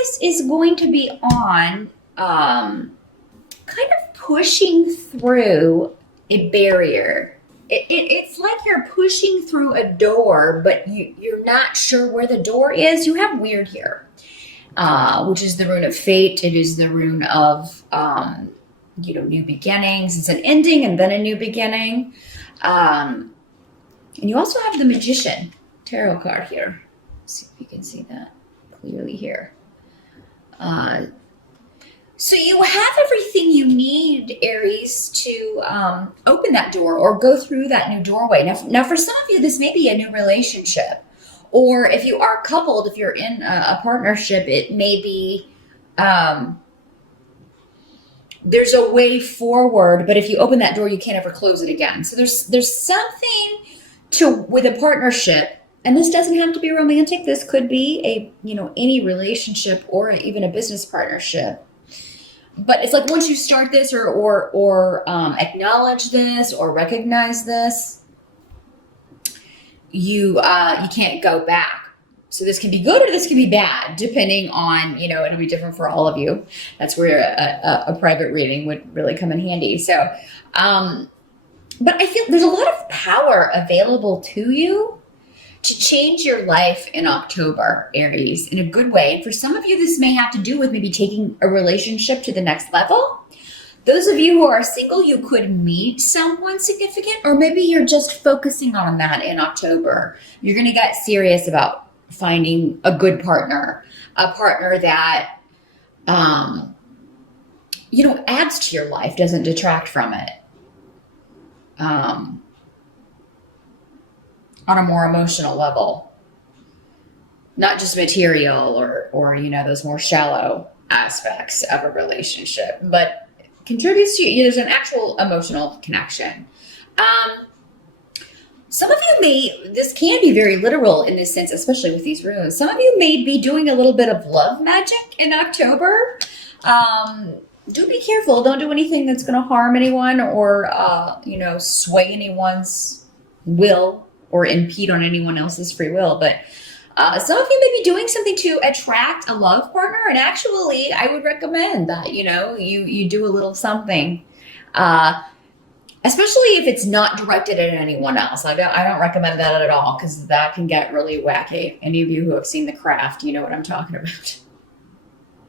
focus is going to be on kind of pushing through a barrier. It's like you're pushing through a door, but you're not sure where the door is. You have weird here, which is the rune of fate. It is the rune of, new beginnings. It's an ending and then a new beginning. And you also have the Magician tarot card here. Let's see if you can see that clearly here. So you have everything you need, Aries, to open that door or go through that new doorway. Now, for some of you, this may be a new relationship. Or if you are coupled, if you're in a partnership, it may be there's a way forward, but if you open that door, you can't ever close it again. So there's something with a partnership, and this doesn't have to be romantic. This could be any relationship or even a business partnership. But it's like once you start this or acknowledge this or recognize this, you can't go back. So this can be good or this can be bad, depending on, it'll be different for all of you. That's where a private reading would really come in handy. So, but I feel there's a lot of power available to you to change your life in October, Aries, in a good way. And for some of you, this may have to do with maybe taking a relationship to the next level. Those of you who are single, you could meet someone significant, or maybe you're just focusing on that in October. You're going to get serious about finding a good partner, a partner that, adds to your life, doesn't detract from it. On a more emotional level, not just material or those more shallow aspects of a relationship, but contributes to you. There's an actual emotional connection. Some of you this can be very literal in this sense, especially with these runes. Some of you may be doing a little bit of love magic in October. Do be careful. Don't do anything that's going to harm anyone or, sway anyone's will or impede on anyone else's free will. But some of you may be doing something to attract a love partner. And actually, I would recommend that, you do a little something, especially if it's not directed at anyone else. I don't recommend that at all, because that can get really wacky. Any of you who have seen The Craft, you know what I'm talking about.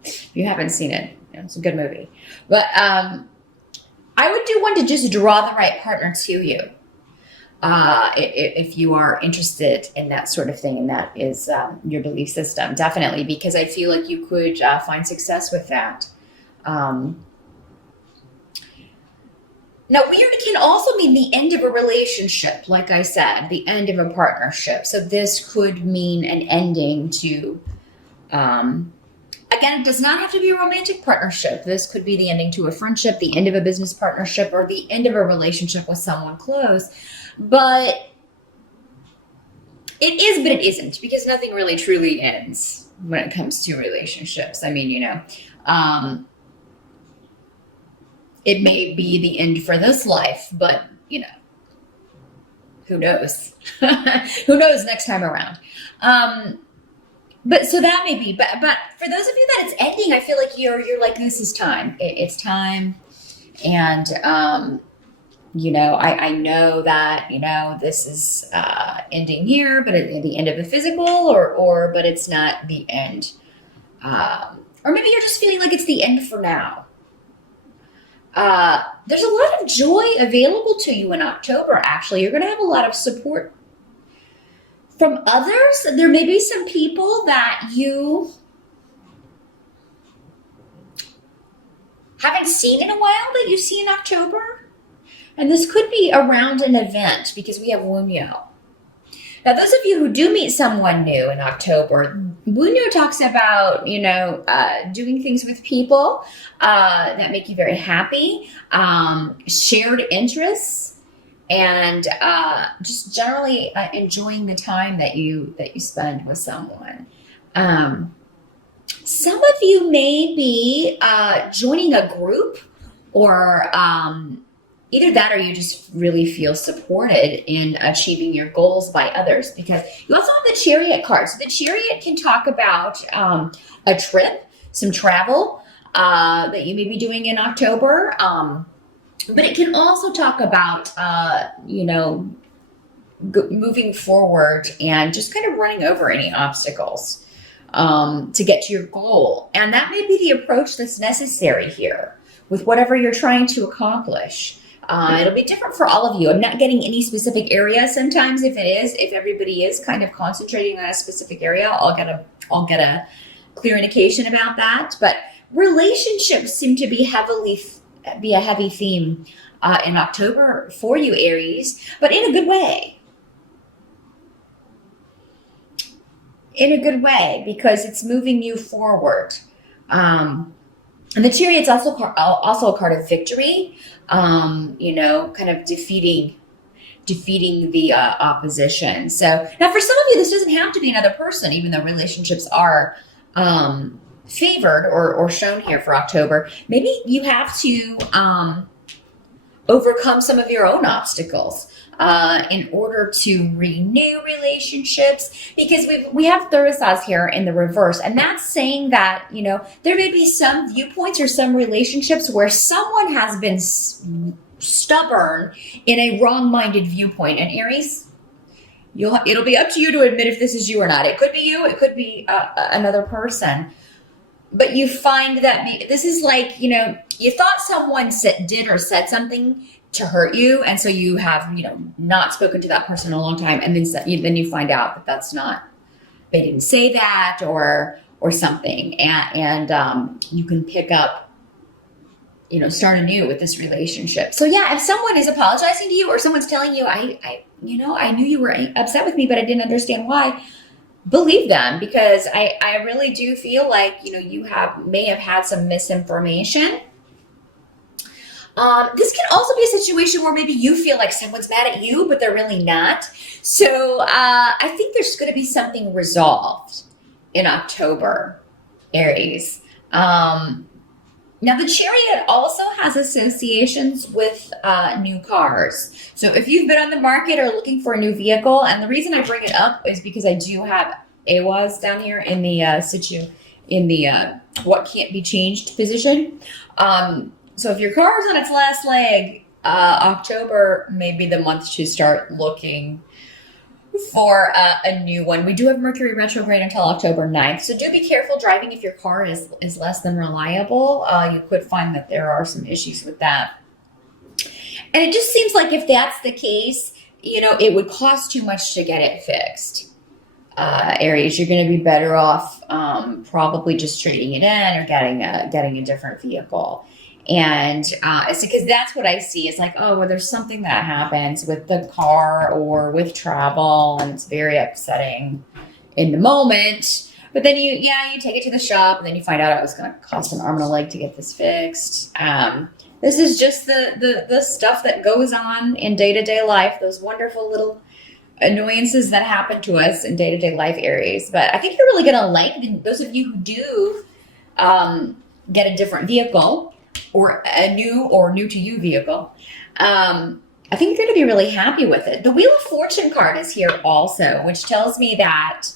If you haven't seen it, it's a good movie. But I would do one to just draw the right partner to you. If you are interested in that sort of thing, and that is your belief system, definitely, because I feel like you could find success with that. Now, weird can also mean the end of a relationship, like I said, the end of a partnership. So this could mean an ending to, again, it does not have to be a romantic partnership. This could be the ending to a friendship, the end of a business partnership, or the end of a relationship with someone close. But it is, but it isn't, because nothing really truly ends when it comes to relationships. I mean, it may be the end for this life, but, who knows? Who knows next time around? But so that may be, but for those of you that it's ending, I feel like you're like, this is time. It's time. And, I know that, this is ending here, but at the end of the physical but it's not the end. Or maybe you're just feeling like it's the end for now. There's a lot of joy available to you in October, actually. You're going to have a lot of support from others. There may be some people that you haven't seen in a while that you see in October. And this could be around an event, because we have Wunyo. Now, those of you who do meet someone new in October, Wunyo talks about, doing things with people that make you very happy, shared interests, and just generally enjoying the time that you spend with someone. Some of you may be joining a group or either that or you just really feel supported in achieving your goals by others, because you also have the Chariot card. So the Chariot can talk about a trip, some travel that you may be doing in October. But it can also talk about, moving forward and just kind of running over any obstacles to get to your goal. And that may be the approach that's necessary here with whatever you're trying to accomplish. It'll be different for all of you. I'm not getting any specific area. Sometimes if everybody is kind of concentrating on a specific area, I'll get a clear indication about that. But relationships seem to be a heavy theme in October for you, Aries, but in a good way. In a good way, because it's moving you forward. And the Chariot's also a card of victory, kind of defeating the opposition. So now for some of you, this doesn't have to be another person, even though relationships are favored or shown here for October. Maybe you have to overcome some of your own obstacles in order to renew relationships, because we have Thursday here in the reverse, and that's saying that there may be some viewpoints or some relationships where someone has been stubborn in a wrong-minded viewpoint. And Aries, it'll be up to you to admit if this is you or not. It could be you, it could be another person. But you find that this is like, you thought someone did or said something to hurt you, and so you have, not spoken to that person in a long time, and then you find out that that's not, they didn't say that or something, and you can pick up, start anew with this relationship. So yeah, if someone is apologizing to you or someone's telling you, I knew you were upset with me, but I didn't understand why. Believe them, because I really do feel like, you may have had some misinformation. This can also be a situation where maybe you feel like someone's mad at you, but they're really not. So I think there's going to be something resolved in October, Aries. Now, the Chariot also has associations with new cars. So if you've been on the market or looking for a new vehicle, and the reason I bring it up is because I do have Aries down here in the what can't be changed position. So if your car is on its last leg, October may be the month to start looking for a new one. We do have Mercury retrograde until October 9th. So do be careful driving if your car is less than reliable. You could find that there are some issues with that. And it just seems like if that's the case, it would cost too much to get it fixed. Aries, you're going to be better off probably just trading it in or getting a different vehicle. And it's because that's what I see. It's like, oh, well, there's something that happens with the car or with travel, and it's very upsetting in the moment. But then you take it to the shop, and then you find out it was going to cost an arm and a leg to get this fixed. This is just the stuff that goes on in day-to-day life, those wonderful little annoyances that happen to us in day-to-day life, Aries. But I think you're really going to like those of you who do get a different vehicle, or a new to you vehicle. I think you're going to be really happy with it. The Wheel of Fortune card is here also, which tells me that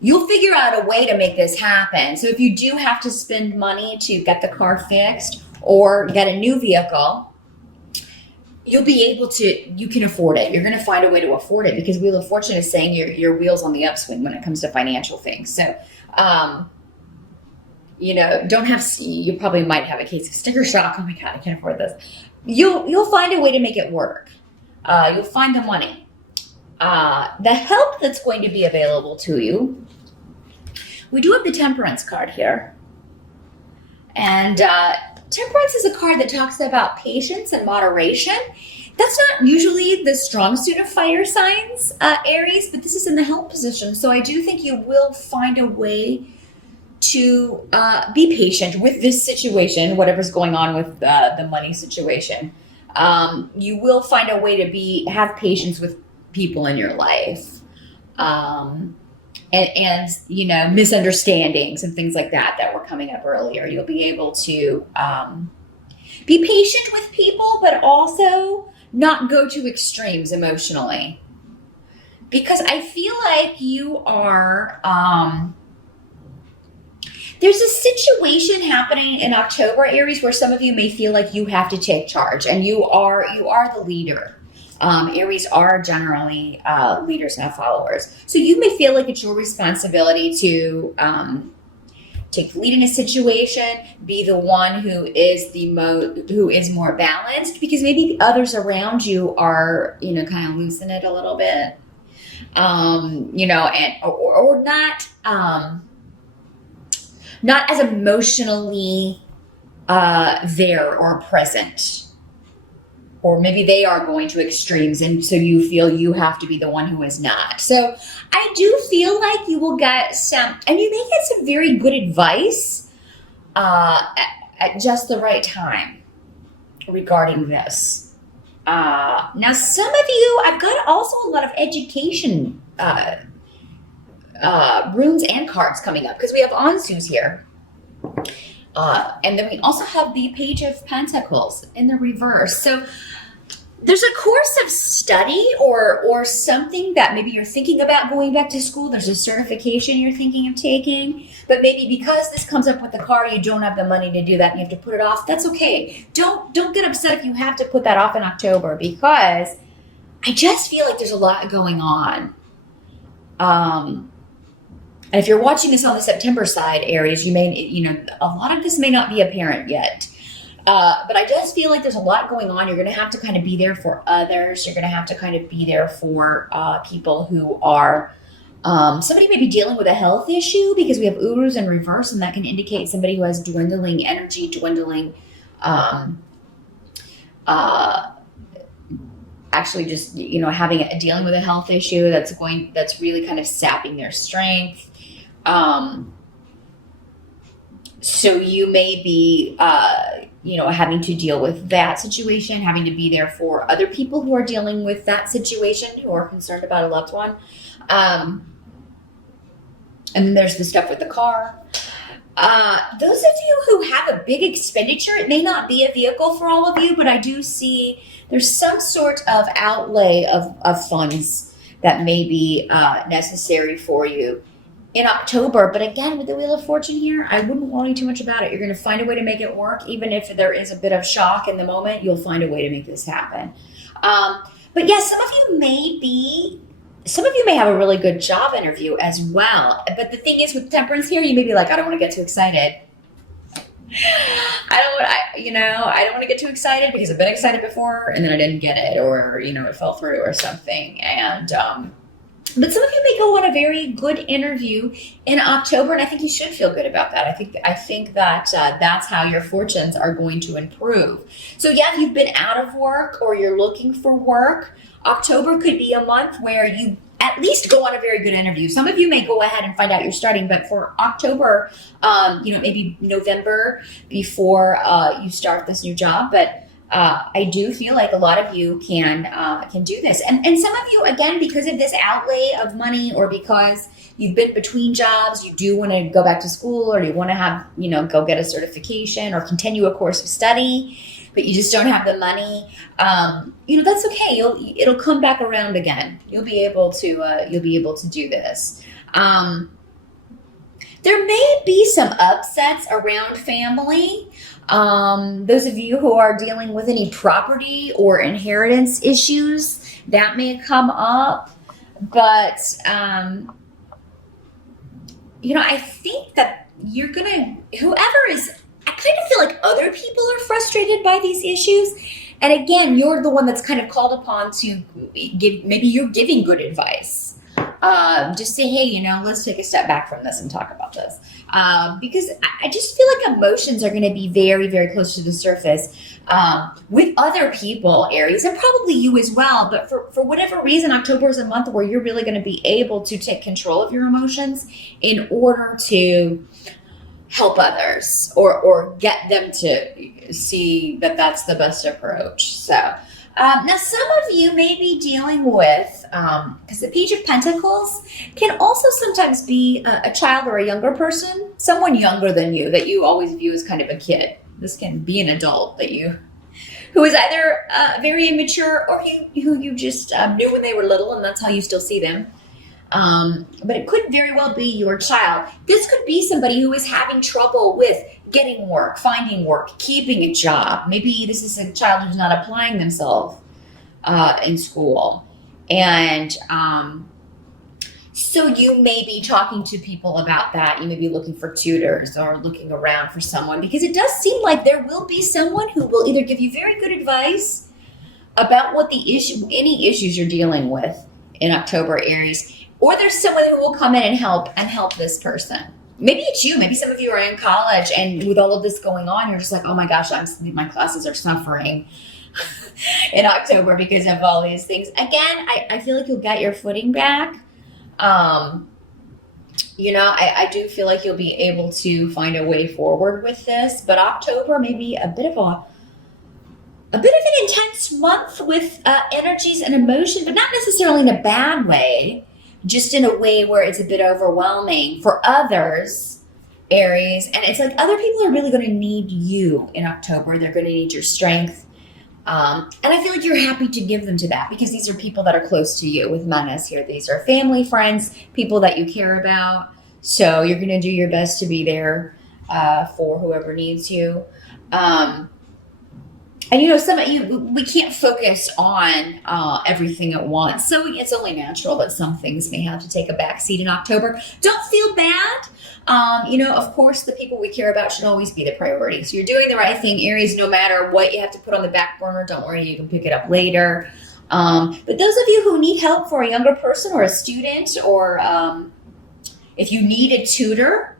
you'll figure out a way to make this happen. So if you do have to spend money to get the car fixed or get a new vehicle, you'll be able to, you can afford it. You're going to find a way to afford it, because Wheel of Fortune is saying your wheel's on the upswing when it comes to financial things. So, you probably might have a case of sticker shock. Oh my God, I can't afford this. You'll find a way to make it work. You'll find the money. The help that's going to be available to you. We do have the Temperance card here. And Temperance is a card that talks about patience and moderation. That's not usually the strong suit of fire signs, Aries, but this is in the help position. So I do think you will find a way to be patient with this situation, whatever's going on with the money situation. You will find a way to have patience with people in your life, and misunderstandings and things like that were coming up earlier. You'll be able to Be patient with people, but also not go to extremes emotionally. Because I feel like you are, there's a situation happening in October, Aries, where some of you may feel like you have to take charge, and you are the leader. Aries are generally leaders, not followers. So you may feel like it's your responsibility to take the lead in a situation, be the one who is more balanced, because maybe the others around you are, kind of loosen it a little bit, or not as emotionally there or present. Or maybe they are going to extremes, and so you feel you have to be the one who is not. So I do feel like you will get and you may get some very good advice at just the right time regarding this. Now, some of you, I've got also a lot of education runes and cards coming up, because we have Ansus here. And then we also have the Page of Pentacles in the reverse. So there's a course of study or something that maybe you're thinking about going back to school. There's a certification you're thinking of taking, but maybe because this comes up with the car, you don't have the money to do that and you have to put it off. That's okay. Don't get upset if you have to put that off in October, because I just feel like there's a lot going on. And if you're watching this on the September side, Aries, you may, a lot of this may not be apparent yet. But I just feel like there's a lot going on. You're going to have to kind of be there for others. You're going to have to kind of be there for people who are, somebody may be dealing with a health issue, because we have Urus in reverse, and that can indicate somebody who has dwindling energy, actually just, dealing with a health issue that's really kind of sapping their strength. So you may be, having to deal with that situation, having to be there for other people who are dealing with that situation, who are concerned about a loved one. And then there's the stuff with the car. Those of you who have a big expenditure, it may not be a vehicle for all of you, but I do see there's some sort of outlay of funds that may be necessary for you in October. But again, with the Wheel of Fortune here, I wouldn't worry too much about it. You're going to find a way to make it work. Even if there is a bit of shock in the moment, you'll find a way to make this happen. But yes, some of you may have a really good job interview as well. But the thing is, with Temperance here, you may be like, I don't want to get too excited. I don't want to get too excited, because I've been excited before and then I didn't get it, or, it fell through or something. And, but some of you may go on a very good interview in October, and I think you should feel good about that. I think that that's how your fortunes are going to improve. So yeah, if you've been out of work or you're looking for work, October could be a month where you at least go on a very good interview. Some of you may go ahead and find out you're starting, but for October, maybe November before you start this new job. But I do feel like a lot of you can do this. And some of you, again, because of this outlay of money, or because you've been between jobs, you do want to go back to school, or you want to have, go get a certification or continue a course of study, but you just don't have the money. That's okay. It'll come back around again. You'll be able to do this. There may be some upsets around family. Those of you who are dealing with any property or inheritance issues, that may come up. But, I think that I kind of feel like other people are frustrated by these issues. And again, you're the one that's kind of called upon to maybe you're giving good advice. Just say, hey, let's take a step back from this and talk about this. Because I just feel like emotions are going to be very, very close to the surface with other people, Aries, and probably you as well. But for whatever reason, October is a month where you're really going to be able to take control of your emotions in order to help others or get them to see that that's the best approach. So now some of you may be dealing with, because the Page of Pentacles can also sometimes be a child or a younger person, someone younger than you that you always view as kind of a kid. This can be an adult that you who is either very immature or who you just knew when they were little, and that's how you still see them. But it could very well be your child. This could be somebody who is having trouble with getting work, finding work, keeping a job. Maybe this is a child who's not applying themselves in school. And so you may be talking to people about that. You may be looking for tutors or looking around for someone, because it does seem like there will be someone who will either give you very good advice about what the issue, any issues you're dealing with in October, Aries, or there's someone who will come in and help this person. Maybe it's you. Maybe some of you are in college, and with all of this going on, you're just like, oh my gosh, my classes are suffering in October because of all these things. Again, I feel like you'll get your footing back. I do feel like you'll be able to find a way forward with this, but October may be a bit of an intense month with energies and emotion, but not necessarily in a bad way, just in a way where it's a bit overwhelming for others, Aries. And it's like other people are really going to need you in October. They're going to need your strength. And I feel like you're happy to give them to that, because these are people that are close to you with Manas here. These are family, friends, people that you care about. So you're going to do your best to be there for whoever needs you. And some of you, we can't focus on everything at once. So it's only natural that some things may have to take a back seat in October. Don't feel bad. Of course, the people we care about should always be the priority. So you're doing the right thing, Aries, no matter what you have to put on the back burner. Don't worry, you can pick it up later. But those of you who need help for a younger person or a student, or if you need a tutor,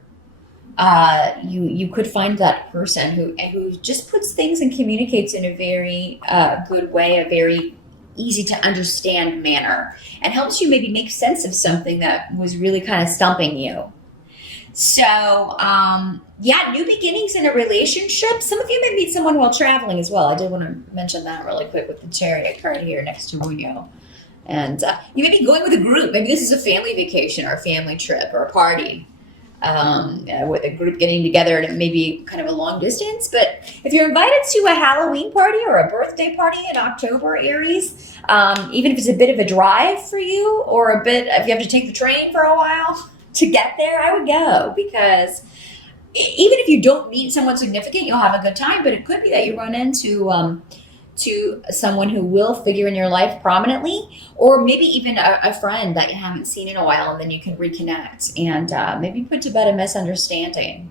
you could find that person who just puts things and communicates in a very good way, a very easy to understand manner, and helps you maybe make sense of something that was really kind of stumping you. So, new beginnings in a relationship. Some of you may meet someone while traveling as well. I did want to mention that really quick with the Chariot card here next to Unyo. And you may be going with a group. Maybe this is a family vacation or a family trip or a party. With a group getting together, and it may be kind of a long distance. But if you're invited to a Halloween party or a birthday party in October, Aries, even if it's a bit of a drive for you, or if you have to take the train for a while to get there, I would go, because even if you don't meet someone significant, you'll have a good time. But it could be that you run into to someone who will figure in your life prominently, or maybe even a friend that you haven't seen in a while, and then you can reconnect and maybe put to bed a misunderstanding.